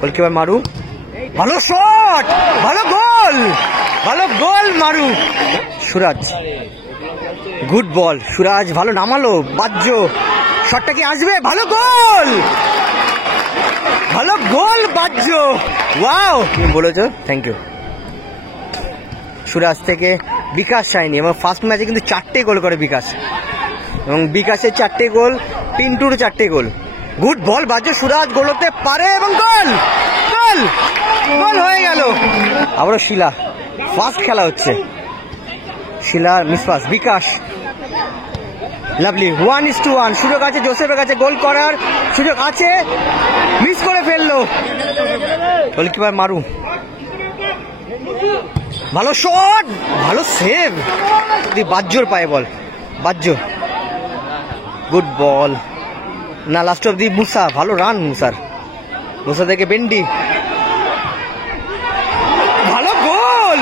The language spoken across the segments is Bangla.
গোলকিপার মারু, ভালো শট, ভালো গোল, ভালো গোল মারু। সুরাজ, গুড বল, সুরাজ ভালো নামালো, বাজ্য শটটা কি আসবে, ভালো গোল, ভালো গোল বাজ্য, ওয়াও তুমি বলেছো, থ্যাংক ইউ। সুরাজ থেকে বিকাশ সাইনি, এবং ফার্স্ট ম্যাচে কিন্তু 4টে গোল করে বিকাশ, এবং বিকাশের 4টে গোল, পিন্টুর 4টে গোল। গুড বল বাজ্য, সুরাজ গোল হতে পারে, এবং গোল, গোল, গোল হয়ে গেল। আবারও শিলা, ফার্স্ট খেলা হচ্ছে, শিলার মিসপাস, বিকাশ, লাভলি, 1:1, সুযোগ আছে জোসেফের কাছে, গোল করার সুযোগ আছে, মিস করে ফেললো গোলকিপার মারু, ভালো শট, ভালো সেভ, বাজ্যর পায়ে বল, বাজ্য, গুড বল না, লাস্ট অফ দি মুসা, ভালো রান মুসার, মুসা থেকে বেন্ডি, ভালো গোল,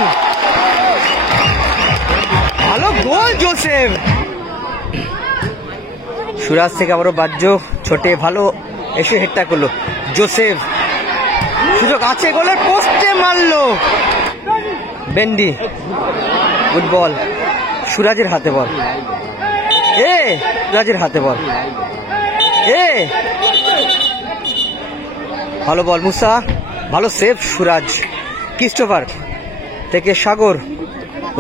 ভালো গোল জোসেফ। সুরাজ থেকে আবারও বাজ্য, ছোটে ভালো এসে হেডটা করলো, জোসেফ, সুযোগ আছে, গোলের পোস্টে মারলো বেন্ডি, গুড বল, সুরাজের হাতে বল, সুরাজের হাতে বল, ভালো বল মুসা, ভালো সেভ সুরাজ, ক্রিস্টোফার থেকে সাগর,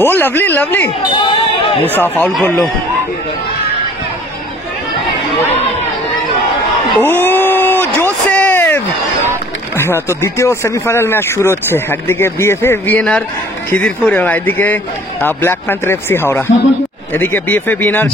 ও লাভলি, লাভলি, মুসা ফাউল করলো, ও জোসেফ। তো দ্বিতীয় সেমিফাইনাল ম্যাচ শুরু হচ্ছে, একদিকে বিএফএ ভিএনআর খিদিরপুর, এবং একদিকে ব্ল্যাক প্যান্থার এফসি হাওড়া, এদিকে বিএফএ ভিএনআর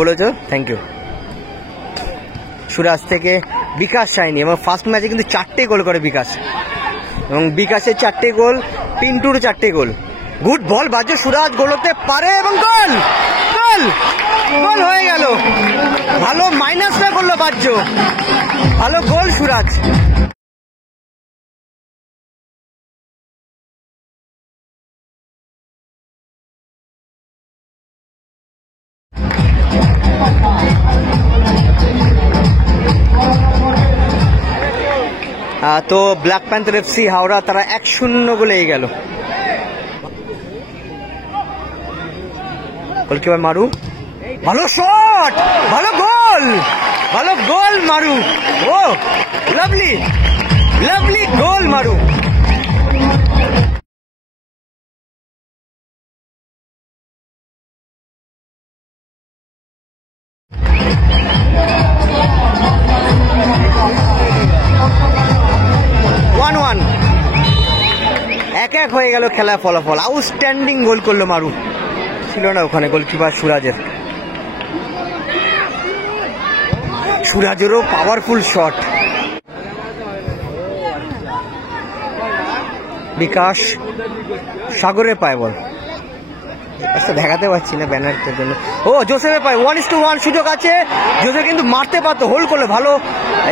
বলেছো, থ্যাংক ইউ। সুরাজ থেকে বিকাশ সাইনি, এবং ফার্স্ট ম্যাচে কিন্তু 4টে গোল করে বিকাশ, এবং বিকাশের 4টে গোল, পিন্টুর 4টে গোল। গুড বল বাজ্য, সুরাজ গোল হতে পারে, এবং গোল, গোল, গোল হয়ে গেল, ভালো মাইনাসটা করলো বাজ্য, ভালো গোল সুরাজ। তো ব্ল্যাক প্যান্থার এফসি হাওড়া তারা 1-0 গোলে এগিয়ে গেল। গোলকিপার মারু, ভালো শট, ভালো গোল, ভালো গোল মারু, ও লাভলি, লাভলি গোল মারু। এক হয়ে গেল খেলার ফলাফল, আউটস্ট্যান্ডিং গোল করলো মারু, ছিল না ওখানে গোলকিপার সুরাজের, সুরাজেরও পাওয়ারফুল শট, বিকাশ, সাগরের পায় বল, দেখাতে পারছি না ব্যানারের জন্য, ও জোসেফের পায়, 1:1, সুযোগ আছে, জোসেফ কিন্তু মারতে পারতো, হোল্ড করলো, ভালো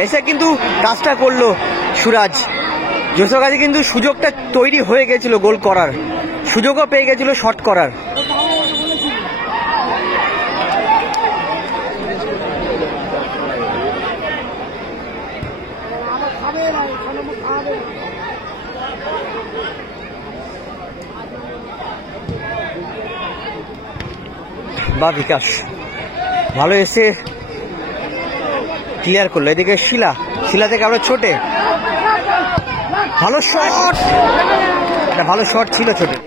এসে কিন্তু কাজটা করলো সুরাজ, জোসেফের কাছে কিন্তু সুযোগটা তৈরি হয়ে গেছিল, গোল করার সুযোগও পেয়ে গেছিল, শট করার। বা বিকাশ ভালো এসে ক্লিয়ার করলো, এদিকে শিলা, শিলা থেকে আমরা ছোটে, ভালো শট, ভালো শট ছিল ছোটে,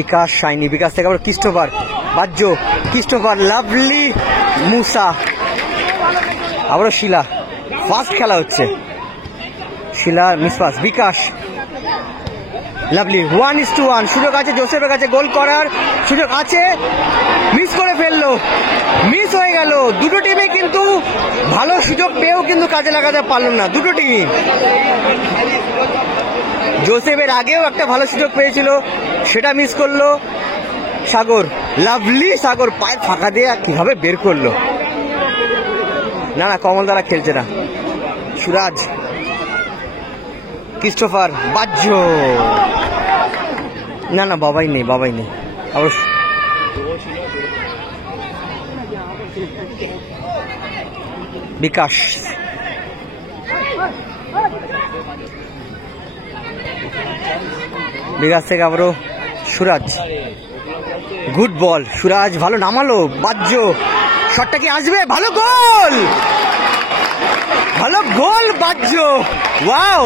বিকাশ সাইনি, বিকাশ থেকে আবার ক্রিস্টোফার, বাজ্য, ক্রিস্টোফার, লাভলি, মুসা, আবারও শিলা, ফার্স্ট খেলা হচ্ছে, শিলার মিসপাস, বিকাশ, লাভলি 1:1 সুযোগ আছে জোসেফের কাছে, গোল করার সুযোগ আছে, মিস করে ফেললো, মিস হয়ে গেল। দুটো টিমে কিন্তু ভালো সুযোগ পেয়েও কিন্তু কাজে লাগাতে পারল না দুটো টিম। জোসেফের আগেও একটা ভালো সুযোগ পেয়েছিল, সেটা মিস করলো সাগর। লাভলি সাগর পায়ে ফাঁকা দিয়ে কিভাবে বের করলো। না না, কমল দ্বারা খেলছে না। সুরাজ, ক্রিস্টোফার, বাহ্য। না না, বাবাই নেই, বাবাই নেই অবশ্য। বিকাশ, বিকাশ থেকে আবারও সুরাজ, গুড বল। সুরাজ ভালো নামালো, বাহ্য। শটটা কি আসবে? ভালো গোল, ভালো গোল, বাহ্য। ওয়াও,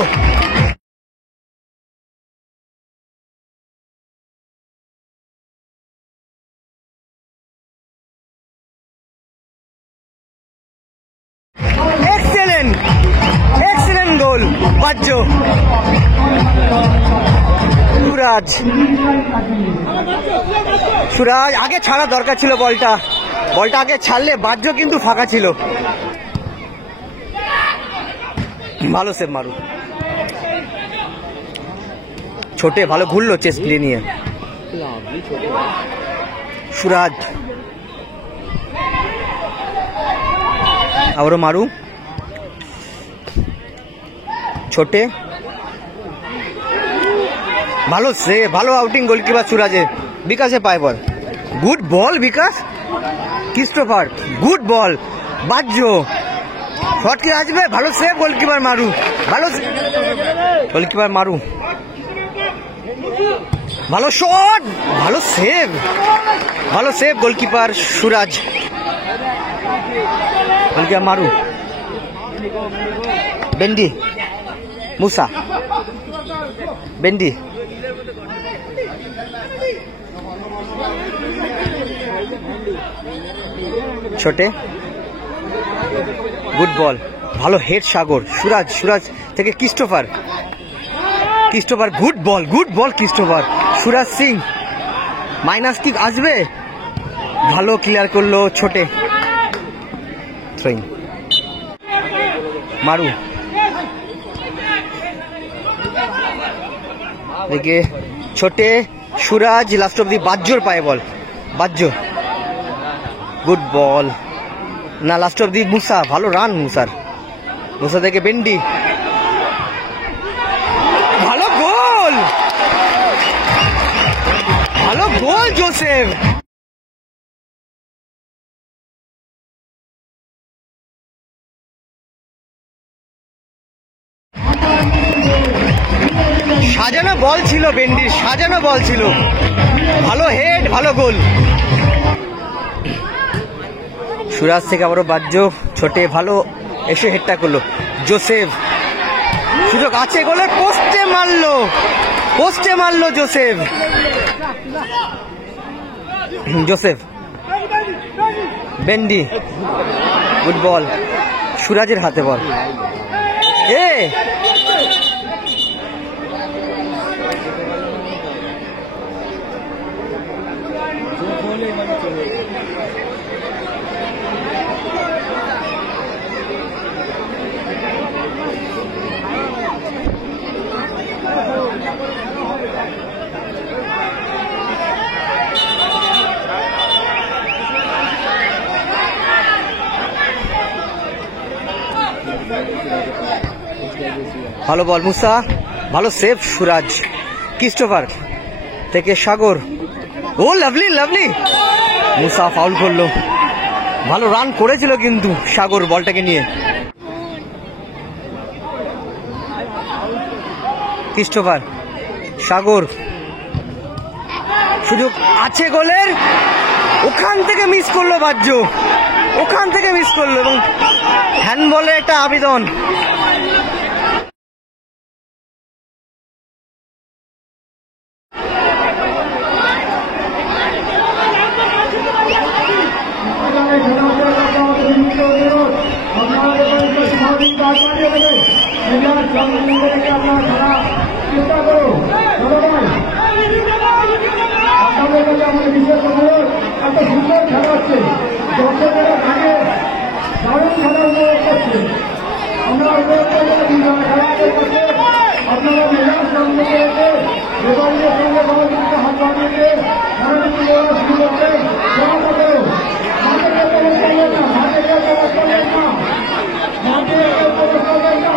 এক্সেলেন্ট, এক্সেলেন্ট গোল, বাহ্য। সুরাজ, সুরাজ আগে ছাড়া দরকার ছিল বলটা, বলটা আগে ছাড়লে বাহ্য কিন্তু ফাঁকা ছিল। ভালো সেভ মারু। ছোটে ভালো ঘুরলো চেস প্লে নিয়ে। সুরাজ আবারও মারু, ছোটে ভালো সে, ভালো আউটিং গোলকিপার সুরাজের। বিকাশে পায় বল, গুড বল বিকাশ। ক্রিস্টোফার, গুড বল, বাহ্য। শট কি আসবে? ভালো সেভ গোলকিপার মারু, ভালো গোলকিপার মারু, ভালো শট, ভালো সেভ, ভালো সেভ গোলকিপার সুরাজ। গোলকিপার মারু, বেন্ডি, মুসা, বেন্ডি, ছোটে, গুড বল, ভালো হেড সাগর। সুরাজ, সুরাজ থেকে Christopher, Christopher, good ball, good ball Christopher. Suraj Singh, minus kick আসবে, ভালো ক্লিয়ার করলো ছোটে। থ্রোইং, মারু, দেখে ছোটে, সুরাজ, লাস্ট অব দি বাহ্যর পায়ে বল, বাহ্য, গুড বল। না, লাস্ট অব দি মুসা, ভালো রান মুসার। মুসা থেকে বেন্ডি, ভালো গোল, ভালো গোল জোসেফ। সাজানো বল ছিল বেন্ডির, সাজানো বল ছিল, ভালো হেড, ভালো গোল। সুরাজ থেকে আবারও বাহ্য, ছোটে ভালো এসে হেডটা করলো। জোসেফ, সুযোগ আছে গোলের, পোস্টে মারলো, পোস্টে মারলো Joseph. Joseph, Bendi, good ball. সুরাজের হাতে বল, এ ভালো বল মুসা, ভালো সেভ সুরাজ। ক্রিস্টোফার থেকে সাগর, ও লাভলি, লাভলি। মুসা ফাউল করলো, ভালো রান করেছিল কিন্তু সাগর বলটাকে নিয়ে। ক্রিস্টোফার, সাগর, সুযোগ আছে গোলের, ওখান থেকে মিস করলো বাহ্য, ওখান থেকে মিস করলো, এবং হ্যান্ডবলে একটা আবেদন। চেষ্টা করো আপনাদের কাছে আমাদের বিশেষ অনুরোধ, এত সুন্দর খেলা হচ্ছে, দর্শকেরা আগে দারুণ খেলা উপভোগ করছে। আমরা অনুরোধ করবো খেলাদের কাছে আপনারা মেজাজ সঙ্গে রেখে রেফারিদের সঙ্গে সহযোগিতা হাত বাড়িয়ে খেলাটি শুরু করতে ক্ষমা করো। মাঠে কেউ প্রবেশ করবেন না, মাঠে কেউ প্রবেশ করবেন না, মাঠে কেউ প্রবেশ করবেন না।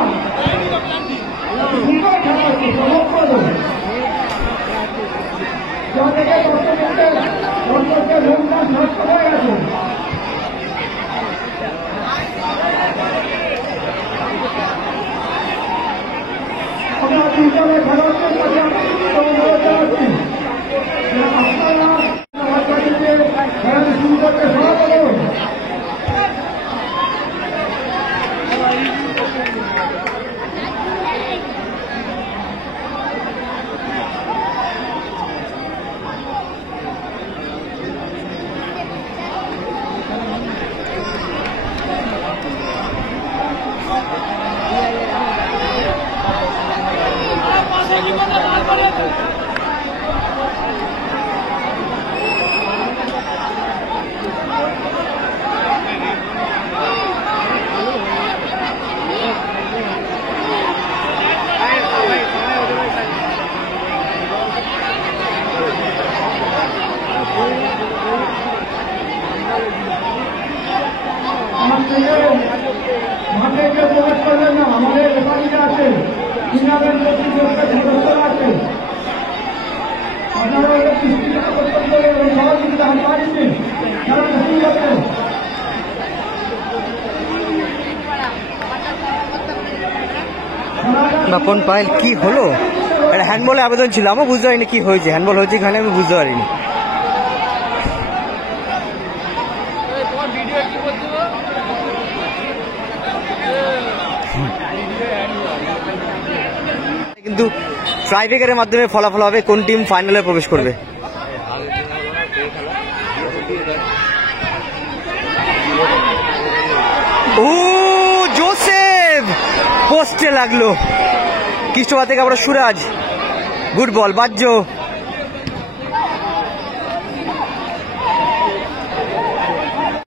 সুন্দর খেলা হচ্ছে, প্রভাব করো। যা থেকে দর্শকের রোগটা নষ্ট হয়ে গেছে। আমরা তিনজনে খেলোয়াড়দের কাছে অনুরোধ জানাচ্ছি, আপনারা খেলাটি শুরু করতে সহায়তা করুন। মাঠে কেউ প্রবেশ করবেন না, আমাদের রেফারিরা আছে, টুর্নামেন্ট কর্তৃপক্ষের সদস্যরা আছে। আপনারা ওদের দৃষ্টিটা আকর্ষণ করে এবং সহযোগিতা হাত বাড়িয়ে খেলাটা শুরু করতে। বাপন পায়েল কি হলো? এটা হ্যান্ডবলের আবেদন ছিল, আমার বুঝতে পারিনি কি হয়েছে। হ্যান্ডবল হয়েছে এখানে, আমি বুঝতে পারিনি। কিন্তু ট্রাইব্রেকারের মাধ্যমে ফলাফল হবে কোন টিম ফাইনালে প্রবেশ করবে। ও জোসেফ পোস্টে লাগলো। কৃষ্ণপা থেকে আবার সুরাজ, গুড বল, বাজ্য